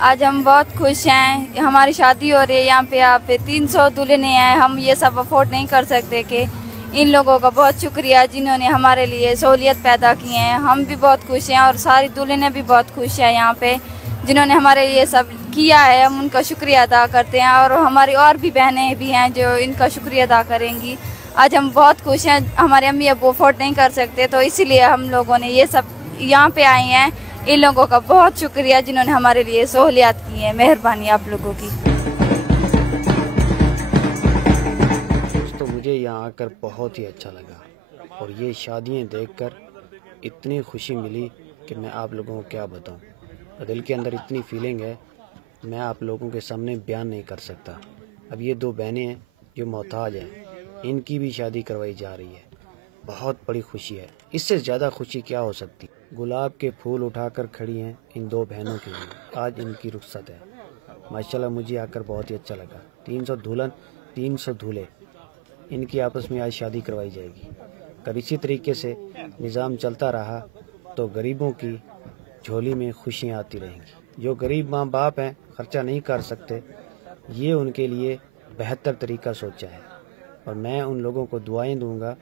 आज हम बहुत खुश हैं, हमारी शादी हो रही है। यहाँ पे आप 300 दुल्हने हैं, हम ये सब अफोर्ड नहीं कर सकते कि इन लोगों का बहुत शुक्रिया जिन्होंने हमारे लिए सहूलियत पैदा की हैं। हम भी बहुत खुश हैं और सारी दुल्हनें भी बहुत खुश हैं यहाँ पे जिन्होंने हमारे लिए सब किया है। हम उनका शुक्रिया अदा करते हैं और हमारी और भी बहनें भी हैं जो इनका शुक्रिया अदा करेंगी। आज हम बहुत खुश हैं, हमारे अम्मी अब्बू अफोर्ड नहीं कर सकते तो इसीलिए हम लोगों ने ये सब यहाँ पे आए हैं। इन लोगों का बहुत शुक्रिया जिन्होंने हमारे लिए सहूलियत की है। मेहरबानी आप लोगों की। तो मुझे यहाँ आकर बहुत ही अच्छा लगा और ये शादियाँ देखकर इतनी खुशी मिली कि मैं आप लोगों को क्या बताऊँ। दिल के अंदर इतनी फीलिंग है, मैं आप लोगों के सामने बयान नहीं कर सकता। अब ये दो बहनें हैं जो मोहताज हैं, इनकी भी शादी करवाई जा रही है। बहुत बड़ी खुशी है, इससे ज़्यादा खुशी क्या हो सकती। गुलाब के फूल उठाकर खड़ी हैं इन दो बहनों के लिए, आज इनकी रुखसत है। माशाल्लाह मुझे आकर बहुत ही अच्छा लगा। 300 दुल्हन 300 दूल्हे, इनकी आपस में आज शादी करवाई जाएगी। अगर इसी तरीके से निज़ाम चलता रहा तो गरीबों की झोली में खुशियाँ आती रहेंगी। जो गरीब माँ बाप हैं, ख़र्चा नहीं कर सकते, ये उनके लिए बेहतर तरीका सोचा है और मैं उन लोगों को दुआएं दूंगा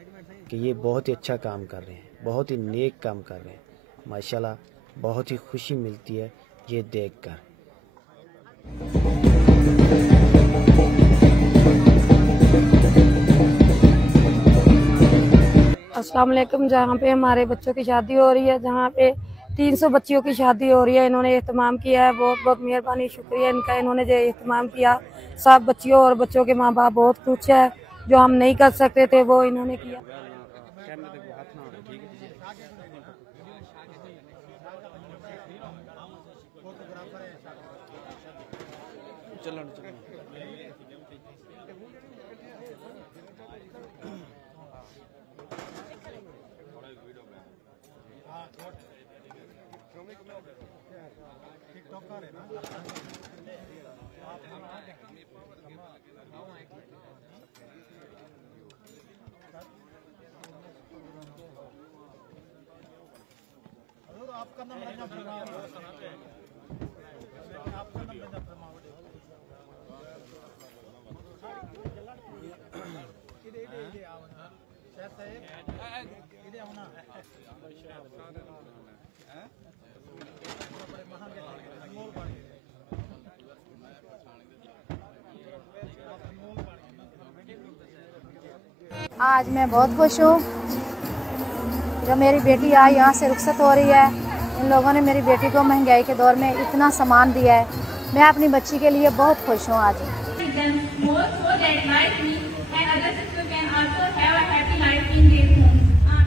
कि ये बहुत ही अच्छा काम कर रहे हैं, बहुत ही नेक काम कर रहे हैं। माशाल्लाह बहुत ही खुशी मिलती है ये देखकर। अस्सलाम वालेकुम। जहाँ पे हमारे बच्चों की शादी हो रही है, जहाँ पे 300 बच्चियों की शादी हो रही है, इन्होंने एहतमाम किया है। बहुत बहुत मेहरबानी, शुक्रिया इनका, इन्होंने जो एहतमाम किया। सब बच्चियों और बच्चों के माँ बाप बहुत खुश है। जो हम नहीं कर सकते थे वो इन्होंने किया। आज मैं बहुत खुश हूँ जब मेरी बेटी आज यहाँ से रुखसत हो रही है। इन लोगों ने मेरी बेटी को महंगाई के दौर में इतना सामान दिया है। मैं अपनी बच्ची के लिए बहुत खुश हूँ आज।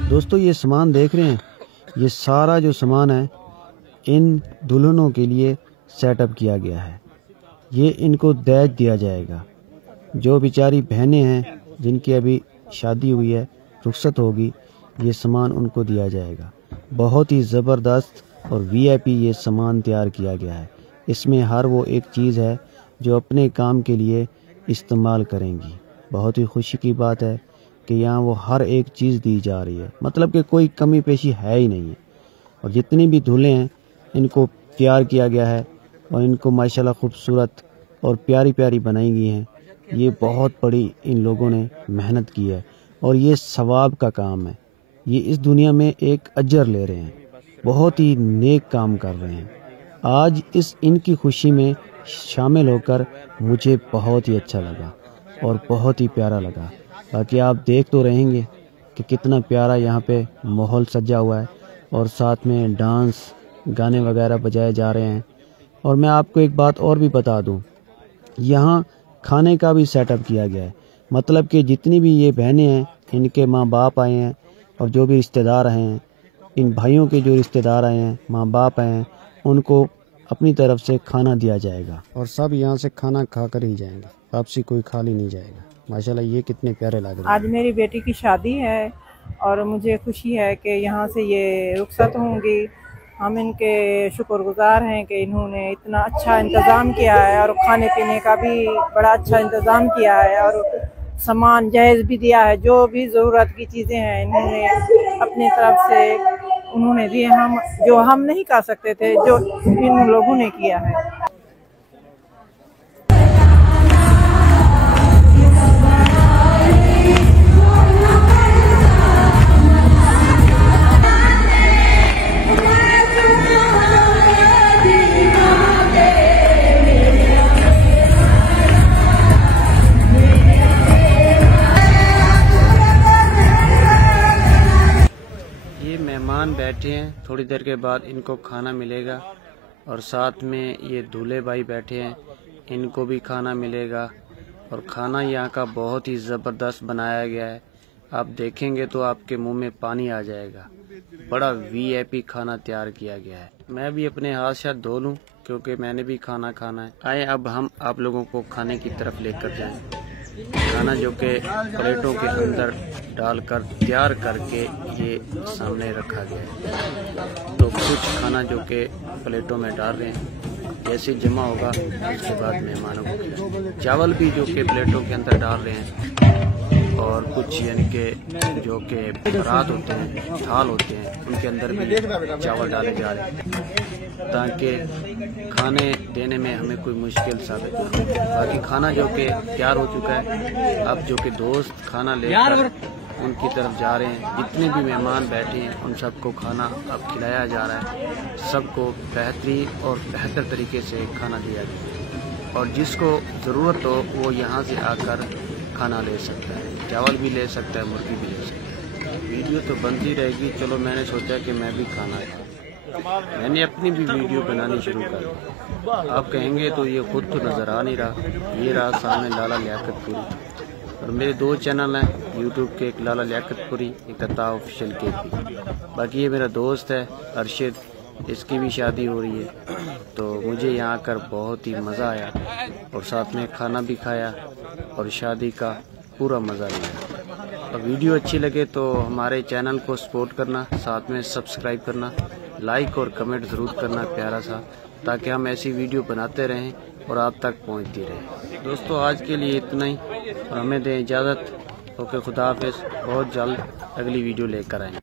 दोस्तों ये सामान देख रहे हैं, ये सारा जो सामान है इन दुल्हनों के लिए सेटअप किया गया है। ये इनको दहेज दिया जाएगा। जो बेचारी बहनें हैं जिनकी अभी शादी हुई है, रुखसत होगी, ये सामान उनको दिया जाएगा। बहुत ही ज़बरदस्त और वीआईपी ये सामान तैयार किया गया है। इसमें हर वो एक चीज़ है जो अपने काम के लिए इस्तेमाल करेंगी। बहुत ही खुशी की बात है कि यहाँ वो हर एक चीज़ दी जा रही है, मतलब कि कोई कमी पेशी है ही नहीं है। और जितनी भी दूल्हे हैं इनको तैयार किया गया है और इनको माशाल्लाह खूबसूरत और प्यारी प्यारी बनाई गई हैं। ये बहुत बड़ी इन लोगों ने मेहनत की है और ये सवाब का काम है। ये इस दुनिया में एक अजर ले रहे हैं, बहुत ही नेक काम कर रहे हैं। आज इस इनकी खुशी में शामिल होकर मुझे बहुत ही अच्छा लगा और बहुत ही प्यारा लगा। बाकी आप देख तो रहेंगे कि कितना प्यारा यहाँ पे माहौल सजा हुआ है और साथ में डांस गाने वगैरह बजाए जा रहे हैं। और मैं आपको एक बात और भी बता दूँ, यहाँ खाने का भी सेटअप किया गया है। मतलब कि जितनी भी ये बहनें हैं, इनके माँ बाप आए हैं और जो भी रिश्तेदार आए हैं, इन भाइयों के जो रिश्तेदार आए हैं, माँ बाप आए हैं, उनको अपनी तरफ से खाना दिया जाएगा और सब यहाँ से खाना खाकर ही जाएंगे, वापसी कोई खाली नहीं जाएगा। माशाल्लाह ये कितने प्यारे लग रहे हैं। आज मेरी बेटी की शादी है और मुझे खुशी है कि यहाँ से ये रुखसत होंगी। हम इनके शुक्रगुजार हैं कि इन्होंने इतना अच्छा इंतज़ाम किया है और खाने पीने का भी बड़ा अच्छा इंतज़ाम किया है और सामान जहेज भी दिया है। जो भी ज़रूरत की चीज़ें हैं इन्होंने अपनी तरफ से उन्होंने दिए। हम जो हम नहीं कर सकते थे, जो इन लोगों ने किया है। बैठे हैं, थोड़ी देर के बाद इनको खाना मिलेगा। और साथ में ये दूल्हे भाई बैठे हैं, इनको भी खाना मिलेगा। और खाना यहाँ का बहुत ही ज़बरदस्त बनाया गया है, आप देखेंगे तो आपके मुंह में पानी आ जाएगा। बड़ा VIP खाना तैयार किया गया है। मैं भी अपने हाथ शायद धो लूँ क्योंकि मैंने भी खाना खाना है। आए अब हम आप लोगों को खाने की तरफ लेकर जाएं। खाना जो कि प्लेटों के अंदर डालकर तैयार करके ये सामने रखा गया है। तो कुछ खाना जो कि प्लेटों में डाल रहे हैं, जैसे जमा होगा उसके बाद मेहमानों को खिलाएं। चावल भी जो कि प्लेटों के अंदर डाल रहे हैं, और कुछ यानी कि जो कि परात होते हैं, थाल होते हैं, उनके अंदर भी चावल डाले जा रहे हैं ताकि खाने देने में हमें कोई मुश्किल साबित ना हो। बाकी खाना जो कि तैयार हो चुका है। अब जो कि दोस्त खाना लेकर उनकी तरफ जा रहे हैं। जितने भी मेहमान बैठे हैं उन सबको खाना अब खिलाया जा रहा है। सबको बेहतरीन और बेहतर तरीके से खाना दिया जाए, और जिसको ज़रूरत हो वो यहाँ से आकर खाना ले सकता है। चावल भी ले सकता है, मुर्गी भी ले सकता है। वीडियो तो बनती रहेगी। चलो मैंने सोचा कि मैं भी खाना खाऊं। मैंने अपनी भी वीडियो बनानी शुरू कर दी। आप कहेंगे तो ये खुद तो नज़र आ नहीं रहा। ये रहा सामने लाला लियाकतपुरी, और मेरे 2 चैनल हैं यूट्यूब के, एक लाला लियाकतपुरी, एक अता ऑफिशियल KP। बाकी ये मेरा दोस्त है अरशद, इसकी भी शादी हो रही है। तो मुझे यहाँ आकर बहुत ही मज़ा आया, और साथ में खाना भी खाया और शादी का पूरा मज़ा लिया। और वीडियो अच्छी लगे तो हमारे चैनल को सपोर्ट करना, साथ में सब्सक्राइब करना, लाइक और कमेंट ज़रूर करना प्यारा सा, ताकि हम ऐसी वीडियो बनाते रहें और आप तक पहुंचती रहे। दोस्तों आज के लिए इतना ही, और हमें दें इजाज़त। ओके, खुदा हाफिज़। बहुत जल्द अगली वीडियो लेकर आएंगे।